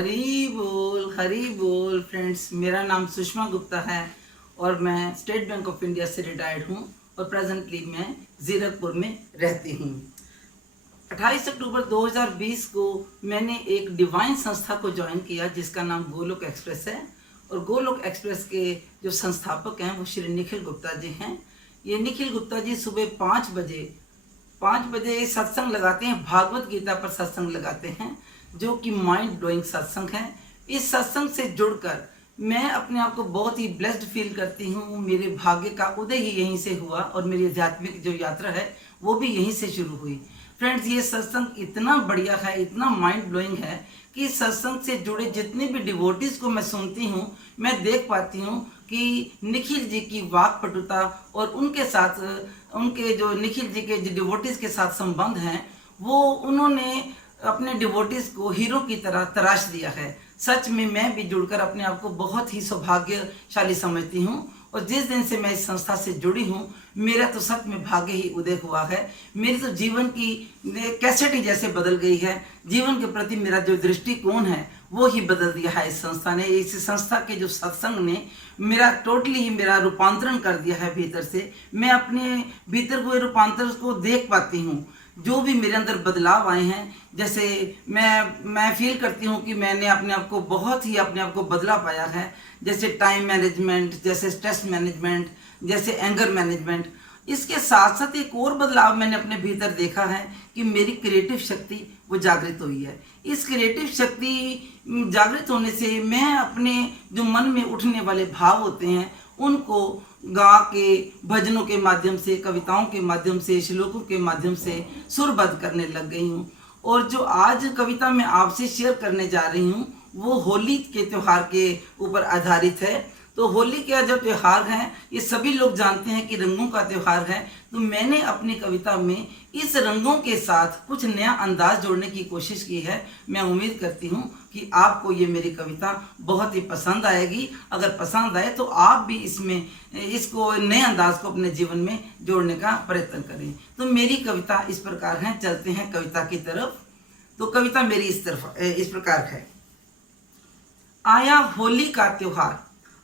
हरी बोल फ्रेंड्स। मेरा नाम सुषमा गुप्ता है और मैं स्टेट बैंक ऑफ इंडिया से रिटायर्ड हूँ और प्रेजेंटली मैं जीरकपुर में रहती हूँ। 28 अक्टूबर 2020 को मैंने एक डिवाइन संस्था को ज्वाइन किया जिसका नाम गोलोक एक्सप्रेस है और गोलोक एक्सप्रेस के जो संस्थापक हैं वो श्री निखिल गुप्ता जी हैं। ये निखिल गुप्ता जी सुबह 5 बजे सत्संग लगाते हैं, भागवत गीता पर सत्संग लगाते हैं जो कि माइंड ब्लोइंग सत्संग है। इस सत्संग से जुड़कर मैं अपने आप को बहुत ही ब्लेस्ड फील करती हूँ। मेरे भाग्य का उदय ही यहीं से हुआ और मेरी आध्यात्मिक जो यात्रा है वो भी यहीं से शुरू हुई। फ्रेंड्स, ये सत्संग इतना बढ़िया है, इतना माइंड ब्लोइंग है कि सत्संग से जुड़े जितने भी डिवोटीज को मैं सुनती हूँ, मैं देख पाती हूँ कि निखिल जी की वाक पटुता और उनके साथ उनके जो निखिल जी के जो डिवोटीज के साथ संबंध हैं वो उन्होंने अपने डिवोटीज को हीरो की तरह तराश दिया है। सच में मैं भी जुड़कर अपने आप को बहुत ही सौभाग्यशाली समझती हूँ और जिस दिन से मैं इस संस्था से जुड़ी हूँ मेरा तो सच में भाग्य ही उदय हुआ है। मेरी तो जीवन की कैसेट ही जैसे बदल गई है। जीवन के प्रति मेरा जो दृष्टिकोण है वो ही बदल दिया है इस संस्था ने। इस संस्था के जो सत्संग ने मेरा टोटली ही मेरा रूपांतरण कर दिया है भीतर से। मैं अपने भीतर को रूपांतरण को देख पाती हूँ। जो भी मेरे अंदर बदलाव आए हैं, जैसे मैं फील करती हूँ कि मैंने अपने आप को बहुत ही अपने आप को बदला पाया है। जैसे टाइम मैनेजमेंट, जैसे स्ट्रेस मैनेजमेंट, जैसे एंगर मैनेजमेंट। इसके साथ साथ एक और बदलाव मैंने अपने भीतर देखा है कि मेरी क्रिएटिव शक्ति वो जागृत हुई है। इस क्रिएटिव शक्ति जागृत होने से मैं अपने जो मन में उठने वाले भाव होते हैं उनको गा के, भजनों के माध्यम से, कविताओं के माध्यम से, श्लोकों के माध्यम से सुरबद्ध करने लग गई हूँ। और जो आज कविता मैं आपसे शेयर करने जा रही हूँ वो होली के त्यौहार के ऊपर आधारित है। तो होली का जो त्यौहार है ये सभी लोग जानते हैं कि रंगों का त्यौहार है। तो मैंने अपनी कविता में इस रंगों के साथ कुछ नया अंदाज जोड़ने की कोशिश की है। मैं उम्मीद करती हूँ कि आपको ये मेरी कविता बहुत ही पसंद आएगी। अगर पसंद आए तो आप भी इसको नए अंदाज को अपने जीवन में जोड़ने का प्रयत्न करें। तो मेरी कविता इस प्रकार है। चलते हैं कविता की तरफ। तो कविता मेरी इस प्रकार है। आया होली का त्योहार,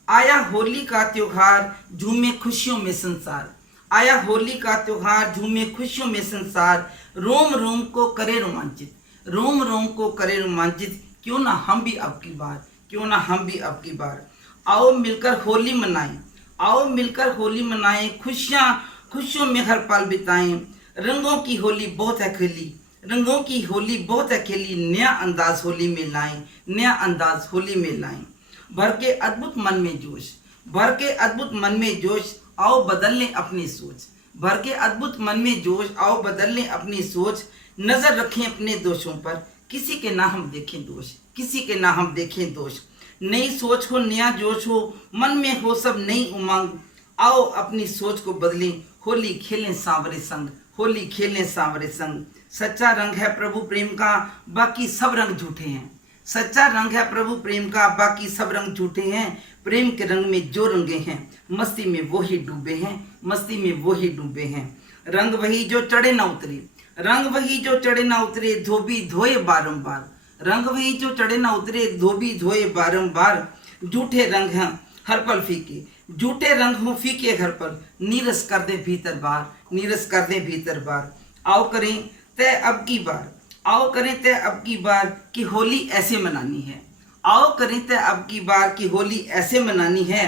आया होली का त्योहार, झूमे खुशियों में संसार। आया होली का त्योहार, झूमे खुशियों में संसार। रोम रोम को करे रोमांचित, रोम रोम को करे रोमांचित। क्यों ना हम भी अब की बार, क्यों ना हम भी अब की बार। आओ मिलकर होली मनाएं, आओ मिलकर होली मनाएं। खुशियों में हर पल बिताएं। रंगों की होली बहुत है खिली, रंगों की होली बहुत है खिली। नया अंदाज होली में लाएं, नया अंदाज होली में लाएं। भर के अद्भुत मन में जोश, भर के अद्भुत मन में जोश। आओ बदल लें अपनी सोच, भर के अद्भुत मन में जोश। आओ बदल लें अपनी सोच। नजर रखें अपने दोषों पर, किसी के ना हम देखें दोष, किसी के ना हम देखें दोष। नई सोच हो, नया जोश हो, मन में हो सब नई उमंग। आओ अपनी सोच को बदलें, होली खेलें सांवरे संग, होली खेलें सांवरे संग। सच्चा रंग है प्रभु प्रेम का, बाकी सब रंग झूठे हैं। सच्चा रंग है प्रभु प्रेम का, बाकी सब रंग झूठे हैं। प्रेम के रंग में जो रंगे हैं, मस्ती में वो ही डूबे हैं, मस्ती में वो ही डूबे हैं। रंग वही जो चढ़े ना उतरे, रंग वही जो चढ़े ना उतरे। धोबी धोए बारंबार, रंग वही जो चढ़े ना उतरे। धोबी धोए बारंबार। झूठे रंग हैं हर पल फीके, झूठे रंग हो फीके हर पल। नीरस कर दे भीतर बार, नीरस कर दे भीतर बार। आओ करें तय अब की बार, आओ करें तय अब की बार कि होली ऐसे मनानी है। आओ करें तय अब की बार कि होली ऐसे मनानी है।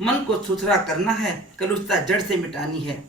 मन को सुथरा करना है, कलुषता जड़ से मिटानी है।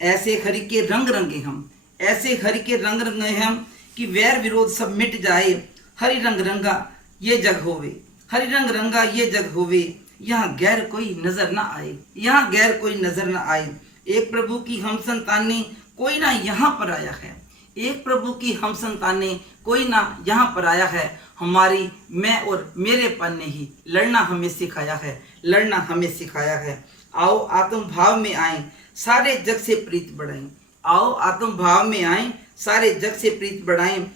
ऐसे हरि के रंग रंगे हम, ऐसे हरि के रंग रंगे हम कि वैर विरोध सब मिट जाए। हरि रंग रंगा ये जग होवे, हरि रंग रंगा ये जग होवे। यहाँ गैर कोई नजर ना आए, यहाँ गैर कोई नजर ना आए। एक प्रभु की हम संतानें कोई ना यहाँ पर आया है, एक प्रभु की हम संतानें कोई ना यहाँ पर आया है। हमारी मैं और मेरेपन ने ही लड़ना हमें सिखाया है, लड़ना हमें सिखाया है। आओ आत्म भाव में आए, सारे जग से प्रीत बढ़ाएं। आओ आत्म भाव में आए, सारे जग से प्रीत बढ़ाएं।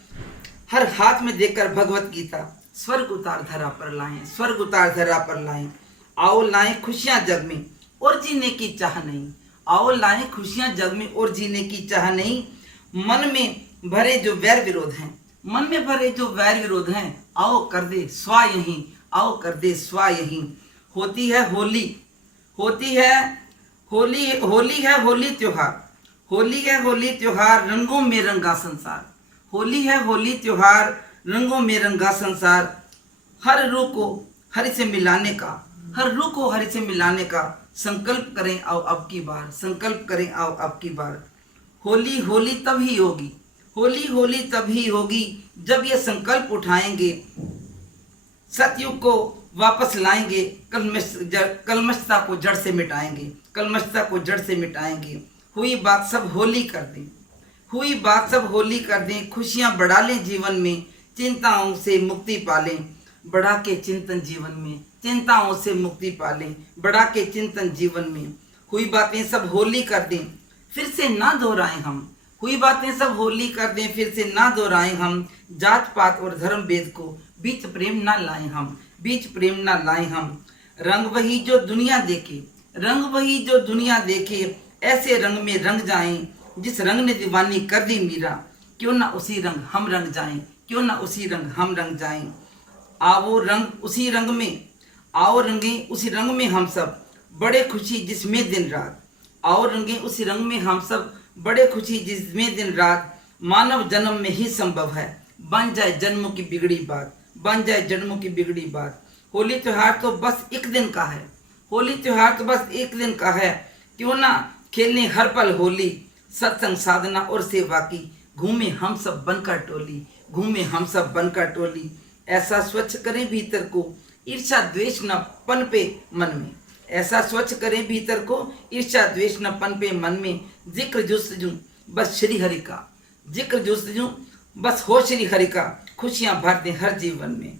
हर हाथ में देकर भगवत गीता, स्वर्ग उतार धरा पर लाएं, स्वर्ग उतार धरा पर लाएं। आओ लाएं खुशियां जग में और जीने की चाह नहीं, आओ लाएं खुशियां जग में और जीने की चाह नहीं। मन में भरे जो वैर विरोध हैं, मन में भरे जो वैर विरोध हैं आओ कर दे स्वा यहीं, आओ कर दे स्वा यहीं। होती है होली, होती है होली, होली है होली त्योहार, होली है होली त्योहार, रंगों में रंगा संसार। होली है होली त्योहार, रंगों में रंगा संसार। हर रूह को हरि से मिलाने का, हर रूह को हरि से मिलाने का संकल्प करें आओ अब की बार, संकल्प करें आओ अब की बार। होली होली तभी होगी, होली होली तभी होगी जब ये संकल्प उठाएंगे, सतयुग को वापस लाएंगे, कलमशता को जड़ से मिटाएंगे, कलमशता को जड़ से मिटाएंगे। हुई बात सब होली कर दें, हुई बात सब होली कर दें, खुशियां बढ़ा लें जीवन में, चिंताओं से मुक्ति पालें, बढ़ा के चिंतन जीवन में, चिंताओं से मुक्ति पालें, बढ़ा के चिंतन जीवन में। हुई बातें सब होली कर दें, फिर से ना दोहराएं हम, हुई बातें सब होली कर दें, फिर से ना दोहराएं हम। जात पात और धर्म भेद को बीच प्रेम ना लाएं हम, बीच प्रेम ना लाएं हम। रंग वही जो दुनिया देखे, रंग वही जो दुनिया देखे, ऐसे रंग में रंग जाएं जिस रंग ने दीवानी कर दी मीरा। क्यों ना उसी रंग हम रंग जाएं, क्यों ना उसी रंग हम रंग जाएं। आओ रंग उसी रंग में, आओ रंगे उसी रंग में हम सब, बड़े खुशी जिसमें दिन रात। आओ रंगे उसी रंग में हम सब, बड़े खुशी जिसमें दिन रात। मानव जन्म में ही संभव है, बन जाए जन्मों की बिगड़ी बात, बन जाए जन्मों की बिगड़ी बात। होली त्योहार तो बस एक दिन का है, होली त्योहार तो बस एक दिन का है। क्यों ना खेलने हर पल होली, सत्संग साधना और सेवा की, घूमे हम सब बनकर टोली, घूमे हम सब बनकर टोली। ऐसा स्वच्छ करें भीतर को, ईर्ष्या द्वेष न पनपे मन में, ऐसा स्वच्छ करें भीतर को, ईर्ष्या द्वेष न पनपे मन में। जिक्र जुस्तजू बस श्री हरि का, जिक्र जुस्तजू बस हो श्री हरि का, खुशियां भर दें हर जीवन में।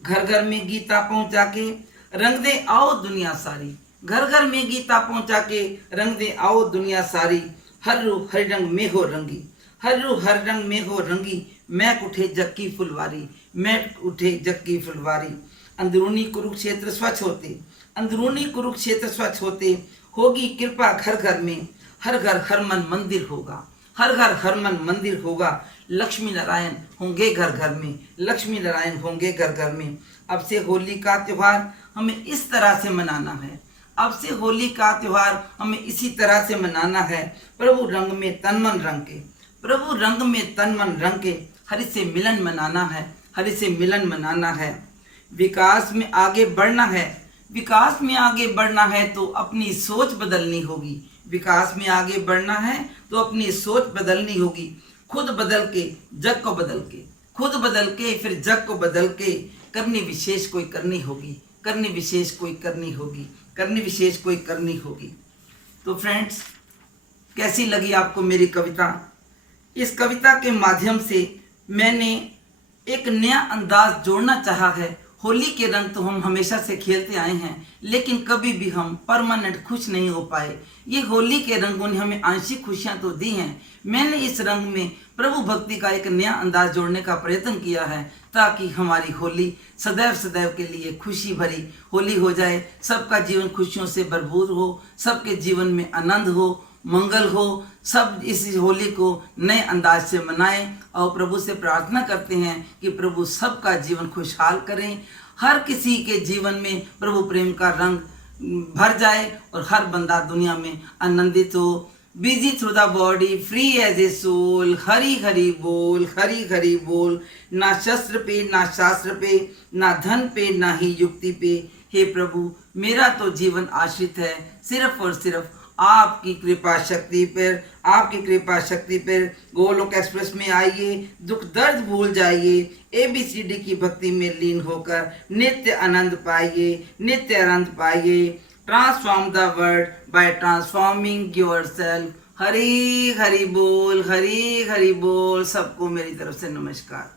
घर घर में गीता पहुंचा के रंग दे आओ दुनिया सारी, घर घर में गीता पहुंचा के रंग दे आओ दुनिया सारी। हर रूह हर रंग में हो रंगी, हर रूह हर रंग में हो रंगी। महक उठे जग की फुलवारी, महक उठे जग की फुलवारी। अंदरूनी कुरुक्षेत्र स्वच्छ होते, अंदरूनी कुरुक्षेत्र स्वच्छ होते, होगी कृपा घर घर में। हर घर हर मन मंदिर होगा, हर घर हर मन मंदिर होगा। लक्ष्मी नारायण होंगे घर घर में, लक्ष्मी नारायण होंगे घर घर में। अब से होली का त्योहार हमें इस तरह से मनाना है, अब से होली का त्योहार हमें इसी तरह से मनाना है। प्रभु रंग में तन मन रंग के, प्रभु रंग में तन मन रंग के, हरि से मिलन मनाना है, हरि से मिलन मनाना है। विकास में आगे बढ़ना है, विकास में आगे बढ़ना है तो अपनी सोच बदलनी होगी, विकास में आगे बढ़ना है तो अपनी सोच बदलनी होगी। खुद बदल के जग को बदल के, खुद बदल के फिर जग को बदल के, करनी विशेष कोई करनी होगी, करनी विशेष कोई करनी होगी, करनी विशेष कोई करनी होगी। तो फ्रेंड्स, कैसी लगी आपको मेरी कविता? इस कविता के माध्यम से मैंने एक नया अंदाज जोड़ना चाहा है। होली के रंग तो हम हमेशा से खेलते आए हैं, लेकिन कभी भी हम परमानेंट खुश नहीं हो पाए। ये होली के रंगों ने हमें आंशिक खुशियां तो दी हैं। मैंने इस रंग में प्रभु भक्ति का एक नया अंदाज जोड़ने का प्रयत्न किया है, ताकि हमारी होली सदैव सदैव के लिए खुशी भरी होली हो जाए, सबका जीवन खुशियों से भरपूर हो, सबके जीवन में आनंद हो, मंगल हो। सब इस होली को नए अंदाज से मनाएं और प्रभु से प्रार्थना करते हैं कि प्रभु सबका जीवन खुशहाल करें, हर किसी के जीवन में प्रभु प्रेम का रंग भर जाए और हर बंदा दुनिया में आनंदित हो। Busy through the body, free as a soul. Hari Hari बोल, हरि हरि बोल। ना शस्त्र पे, ना शास्त्र पे, ना धन पे, ना ही युक्ति पे। हे प्रभु, मेरा तो जीवन आश्रित है सिर्फ और सिर्फ आपकी कृपा शक्ति पर, आपकी कृपा शक्ति पर। गोलोक एक्सप्रेस में आइए, दुख दर्द भूल जाइए, ABCD की भक्ति में लीन होकर नित्य आनंद पाइए, नित्य आनंद पाइए। Transform the world by transforming yourself. Hari Hari बोल, हरि हरि बोल। सबको मेरी तरफ से नमस्कार।